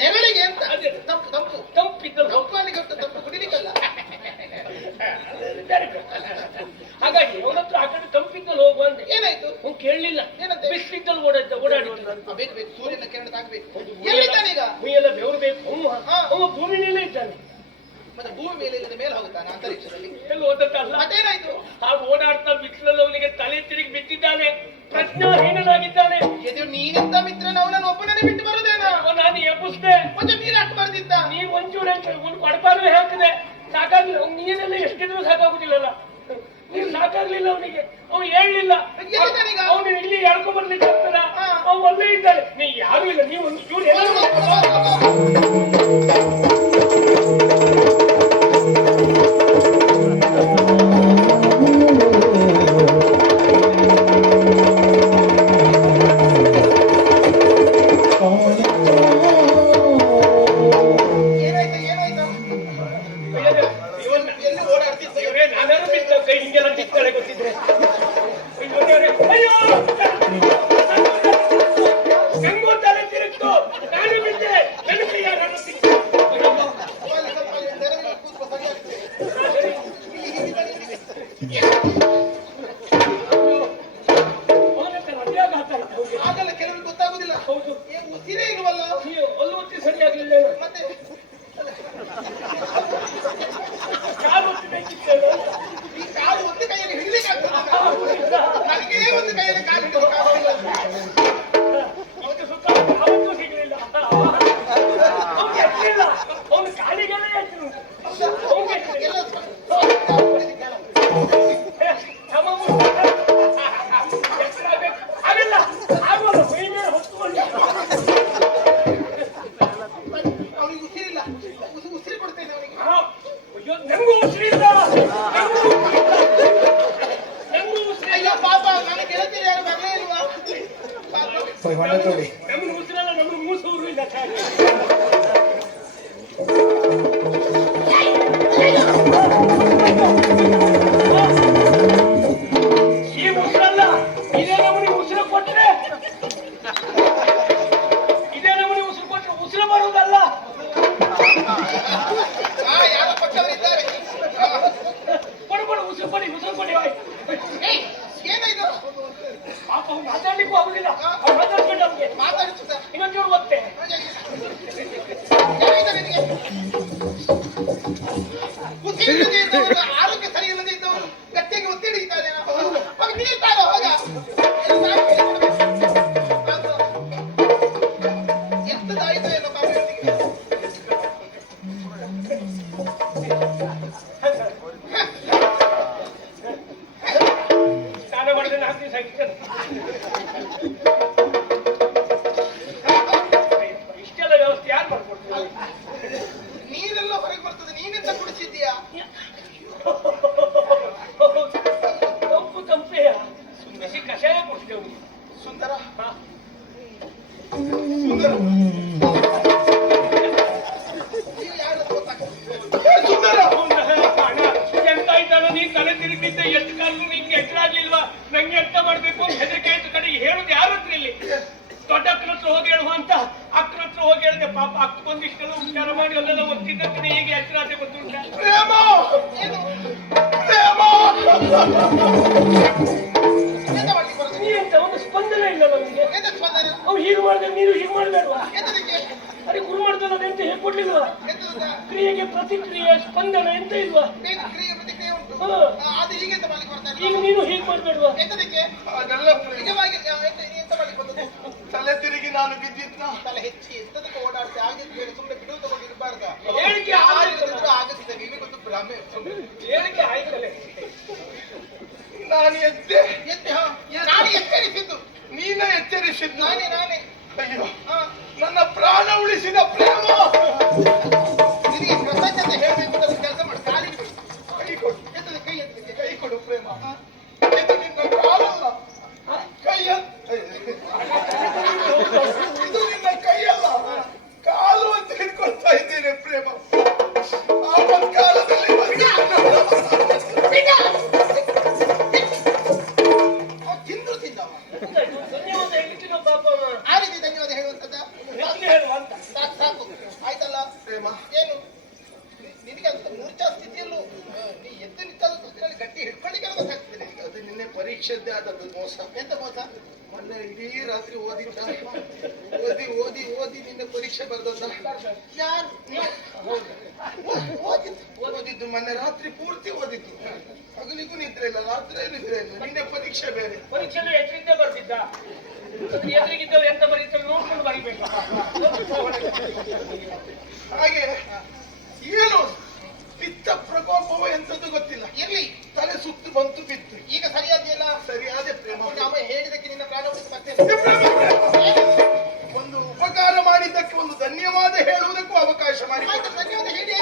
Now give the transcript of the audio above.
ನೆರಳಿಗೆ ಅಂತ ತಂಪು ತಂಪು ತಂಪಿದ್ದು ತಂಪಾಲಿಗೆ ತಂಪು ಕುಡಿಲಿಕ್ಕಲ್ಲ. ಹಾಗಾಗಿ ಅವನತ್ರ ಆ ಕಡೆ ತಂಪಿದ್ದಲ್ಲಿ ಹೋಗುವ ಅಂತ. ಏನಾಯ್ತು? ಅವ್ನು ಕೇಳಲಿಲ್ಲ. ಏನಂತೆ? ಬಿಸಿಲಿದ್ದಲ್ಲಿ ಓಡಾಡಿ ಬೇಕು ಬೇಕು, ಸೂರ್ಯನ ಕಿರಣಕ್ಕೆ ಆಗ್ಬೇಕು. ಎಲ್ಲಿದ್ದಾನೆ ಈಗ? ಮುಯ್ಯೆಲ್ಲ ಬೆವರು ಬೇಕು. ಅವ ಭೂಮಿ ಮೇಲೆ ಇದ್ದಾನೆ. ಮತ್ತೆ ಭೂಮಿ ಮೇಲೆ ಇಲ್ಲದ ಮೇಲೆ ಹೋಗುತ್ತಾನೆ ಅಂತರಿಕ್ಷದಲ್ಲಿ. ಎಲ್ಲಿ ಓದತ್ತಲ್ಲ. ಮತ್ತೇನಾಯ್ತು? ಹಾಗೆ ಓಡಾಡ್ತಾ ಬಿಸಿಲಲ್ಲಿ ಅವನಿಗೆ ತಲೆ ತಿರುಗಿ ಬಿಟ್ಟಿದ್ದಾನೆ. ಪ್ರಜ್ಞಾಹೀನನಾಗಿದ್ದಾನೆ. ಎದು ನೀನಿಂದ ಮಿತ್ರನ ಅವನನ್ನು ಒಬ್ಬನನ್ನೇ ಬಿಟ್ಟು ಬರುದೇನ? ನಾನು ಎಬ್ಬಿಸ್ದೆ. ಮತ್ತೆ ನೀರು ಹಾಕಿ ಬರ್ದಿದ್ದ. ನೀವು ಒಂಚೂರು ಒಂದು ಕೊಡಪಾಲುವೆ ಹಾಕಿದೆ. ಸಾಕಾಗ್ಲಿಲ್ಲ. ಅವ್ನು ನೀರೆಲ್ಲ ಎಷ್ಟಿದ್ರು ಸಾಕಾಗುದಿಲ್ಲಲ್ಲ. ನೀರು ಸಾಕಾಗ್ಲಿಲ್ಲ ಅವನಿಗೆ. ಅವ್ನು ಹೇಳಲಿಲ್ಲ. ಅವನು ಇಲ್ಲಿ ಎಳ್ಕೊ ಬರ್ಲಿಕ್ಕೆ ಆಗ್ತದ? ಅವ್ನು ಒಳ್ಳೆ ಇದ್ದಾನೆ. ನೀ ಯಾರು ಇಲ್ಲ. ನೀವು ಒಂದು ಚೂರು ಆಗಲ್ಲ, ಕೆಲವರು ಗೊತ್ತಾಗುದಿಲ್ಲ. ಹೌದು, ಉಸಿರೇ ಇರುವಲ್ಲ. ಅಲ್ಲಿ ಒತ್ತಿ ಸರಿಯಾಗಿಲ್ಲ. ಮತ್ತೆ ಕಾಲು ಒತ್ತಬೇಕಿತ್ತೇನು? ಈ ಕಾಲು ಒಂದು ಕೈಯಲ್ಲಿ ಹಿಡಿಲಿಕ್ಕೆ ಆಗ್ತದೆ. ನನಗೇ ಒಂದು ಕೈಯಲ್ಲಿ ಕಾಲು ಹಿಡಿಲಿಕ್ಕೆ ಆಗುದಿಲ್ಲ. ಅವತ್ತು ಸುತ್ತ ಅವತ್ತು ಸಿಗಲಿಲ್ಲ. ಅವನು ಎತ್ತಿಲ್ಲ. ಅವನು ಕಾಲಿಗೆಲ್ಲ ಎತ್ತಿರು. ಹಾಗೆಲ್ಲ ಆಗುವಲ್ಲ. ಮೈ ಮೇಲೆ ಹೊತ್ತುಕೊಂಡು ಅವನಿಗೆ ಉಸಿರಿಲ್ಲ. ಉಸಿರು ಕೊಡ್ತೇನೆ ಅವನಿಗೆ. ಅಯ್ಯೋ, ನಂಗೂ ಉಸಿರಿಲ್ಲ. ನಂಗೂ ಉಸಿರಿಲ್ಲ. ಅಯ್ಯೋ ಪಾಪ, ನನ್ನ ಗೆಳತಿಯರು ಯಾರು ಬರಲೇ ಇಲ್ವಾ? ನಮ್ಗೆ ಉಸಿರಲ್ಲ. ನಮ್ಗೆ ಮೂಸೂರು ಇಲ್ಲ. ಈ ಉಸಿರಲ್ಲ. ಇದೇ ನಮ್ಮನಿಗೆ ಉಸಿರು ಕೊಟ್ಟರೆ ಉಸಿರು ಬರುವುದಲ್ಲ. ಯಾರು ಕೊಟ್ಟವರಿದ್ದಾರೆ? ಕೊಡು ಉಸಿರು ಕೊಡಿ. ಏನಾಯ್ತು? ಪಾಪ ಅವ್ನು ಮಾತಾಡ್ಲಿಕ್ಕೂ ಆಗುದಿಲ್ಲ. ಅವ್ನು ಮಾತಾಡ್ಕೊಂಡು ಅವ್ನಿಗೆ ಮಾತಾಡಿಸುತ್ತ ಇನ್ನೊಂಚೂರು ಒತ್ತೆ. ಏನಾಯ್ತು ನಿನಗೆ? ಉಸಿರಿಲ್ಲದೆ ಇದ್ದವರು, ಆರೋಗ್ಯ ಸರಿ ಇಲ್ಲದೆ ಇದ್ದವರು ಗಟ್ಟಿಗೆ ಒತ್ತಿ ಹಿಡಿತಾರೆ. ನೀರು ತಾರೋ ಹೋಗ. ಎಂತದಾಯ್ತು ಏನೋ ಕಾಮಿಡಿಗೆ. ಸ್ನಾನ ಮಾಡಿದ್ರೆ 4 ದಿವಸ ಆಗಿರ್ತದೆ. ಇಷ್ಟೆಲ್ಲ ವ್ಯವಸ್ಥೆ ಯಾರು ಮಾಡ್ಕೊಡ್ತಾರೆ? ನೀರೆಲ್ಲ ಹೊರಗೆ ಬರ್ತದೆ. ನೀನೆಂತ ಕುಡಿಸಿದ್ದೀಯಾ? ತಂಪೆಯ ಬಿಸಿ ಕಷಾಯ ಕೊಡ್ತೇವೆ. ಸುಂದರ ಎಂತ ಇದ್ದಾನ? ನೀನ್ ತಲೆ ತಿರುಗಿದ್ದೆ. ಎಷ್ಟು ಕಾಲು ನಿಮ್ಗೆ ಎಚ್ಚರಾಗ್ಲಿಲ್ವಾ? ನಂಗೆ ಎಂತ ಮಾಡ್ಬೇಕು ಅಂತ ಹೆದರಿಕೆ ಆಯ್ತು. ಕಡೆಗೆ ಹೇಳುದು ಯಾರ ಹತ್ರ? ಇಲ್ಲಿ ದೊಡ್ಡ ಅಕ್ಕನ ಹತ್ರ ಹೋಗಿ ಹೇಳುವ ಅಂತ ಅಕ್ಕನ ಹತ್ರ ಹೋಗಿ ಹೇಳಿದೆ. ಪಾಪ ಅಕ್ಕಗೊಂದಿಷ್ಟೆಲ್ಲ ಉಪಚಾರ ಮಾಡಿ ಅಲ್ಲೆಲ್ಲ ಒತ್ತಿದ್ದಕ್ಕೆ ಹೇಗೆ ಎಚ್ಚರಾತೆ ಗೊತ್ತುಂಟ? ನೀ ಎಂತ ಒಂದು ಸ್ಪಂದನೆ ಇಲ್ಲ ನಮಗೆ. ಅವು ಹೀಗೆ ಮಾಡಿದ್ರೆ ನೀರು ಹೀಗೆ ಮಾಡಬೇಡವಾ? ಅದೇ ಗುರು ಮಾಡ್ದಲ್ಲ ಎಂತ ಹೇಗೆ ಕೊಡ್ಲಿಲ್ವಾ? ಕ್ರಿಯೆಗೆ ಪ್ರತಿಕ್ರಿಯೆ ಸ್ಪಂದನ ಎಂತ ಇಲ್ವಾ? ಈಗ ನೀನು ಹೀಗೆ ಮಾಡ್ಬೇಡ್ವಾ? ತಲೆ ತಿರುಗಿ ನಾನು ಬಿದ್ದಿದ್ನ. ತಲೆ ಹೆಚ್ಚಿ ಎಂತದಕ್ಕೆ ಓಡಾಡ್ತೆ? ಆಗಿದ್ದು ಸುಮ್ಮನೆ ಬಿಡುವು ತಗೊಂಡಿರ್ಬಾರ್ದ? ಹೇಳಿಕೆ ಆಗದಿದ್ದ ನಿಮಗೊಂದು ಭ್ರಮೆ. ಹೇಳಿಕೆ ಆಯ್ತಲೆ. ನಾನು ನಾನು ಎಚ್ಚರಿಸಿದ್ದು. ನೀನ ಎಚ್ಚರಿಸಿದ್ದು? ನಾನೇ. ಅಯ್ಯೋ, ನನ್ನ ಪ್ರಾಣ ಉಳಿಸಿದ ಪ್ರೇಮ. ನಿನಗೆ ಕೃತಜ್ಞತೆ ಹೇಳಬೇಕು ಅಂತ ಕೆಲಸ ಮಾಡಿ. ಕಾಲಿಗೆ ಕೈ ಕೊಡು. ಎತ್ತದ ಕೈ ಕೊಡು ಪ್ರೇಮ. ಇದು ನಿನ್ನ ಕಾಲಲ್ಲ, ಕೈಯ. ಇದು ನಿನ್ನ ಕೈಯಲ್ಲ. ಮೂರ್ಛಾ ಸ್ಥಿತಿಯಲ್ಲೂ ನೀ ಎದ್ದು ನಿಂತದ್ದು ಕುತ್ತಿನಲ್ಲಿ ಗಟ್ಟಿ ಹಿಡ್ಕೊಳ್ಳಿಕ್ಕೆ ಗೊತ್ತಾಗ್ತದೆ ನಿನಗೆ. ಅದು ನಿನ್ನೆ ಪರೀಕ್ಷೆದ್ದೇ ಆದದ್ದು ಮೋಸ. ಎಂತ ಮೋಸ? ಮೊನ್ನೆ ಇಡೀ ರಾತ್ರಿ ಓದಿದ್ದ, ಓದಿ ಓದಿ ಓದಿ ನಿನ್ನೆ ಪರೀಕ್ಷೆ ಬರ್ದದ್ದ. ಯಾರು ಓದಿದ್ದು ಮೊನ್ನೆ ರಾತ್ರಿ ಪೂರ್ತಿ ಓದಿದ್ದು. ಹಗಲಿಗೂ ನಿದ್ರೆ ಇಲ್ಲ, ರಾತ್ರಿ ನಿದ್ರೆ ಇಲ್ಲ. ನಿನ್ನೆ ಪರೀಕ್ಷೆ ಬೇರೆ. ಪರೀಕ್ಷೆಯಲ್ಲಿ ಎದುರಿಂದ ಬರ್ತಿದ್ದ. ಎದುರಿಗಿದ್ದವ್ರು ಎಂತ ಬರೀತಾರೆ ನೋಡ್ಕೊಂಡು ಬರೀಬೇಕು. ಹಾಗೆ ಏನು ಪಿತ್ತ ಪ್ರಕೋಪವೋ ಎಂತದ್ದು ಗೊತ್ತಿಲ್ಲ. ಇರ್ಲಿ, ತಲೆ ಸುತ್ತು ಬಂತು ಬಿತ್ತು. ಈಗ ಸರಿಯಾದಿಲ್ಲ. ಸರಿಯಾದ ಪ್ರೇಮ. ಅವ ಹೇಳಿದಕ್ಕೆ ನಿನ್ನ ಪ್ರಾಣ ಒಂದು ಉಪಕಾರ ಮಾಡಿದ್ದಕ್ಕೆ ಒಂದು ಧನ್ಯವಾದ ಹೇಳುವುದಕ್ಕೂ ಅವಕಾಶ ಮಾಡಿ. ಧನ್ಯವಾದ ಹೇಳಿ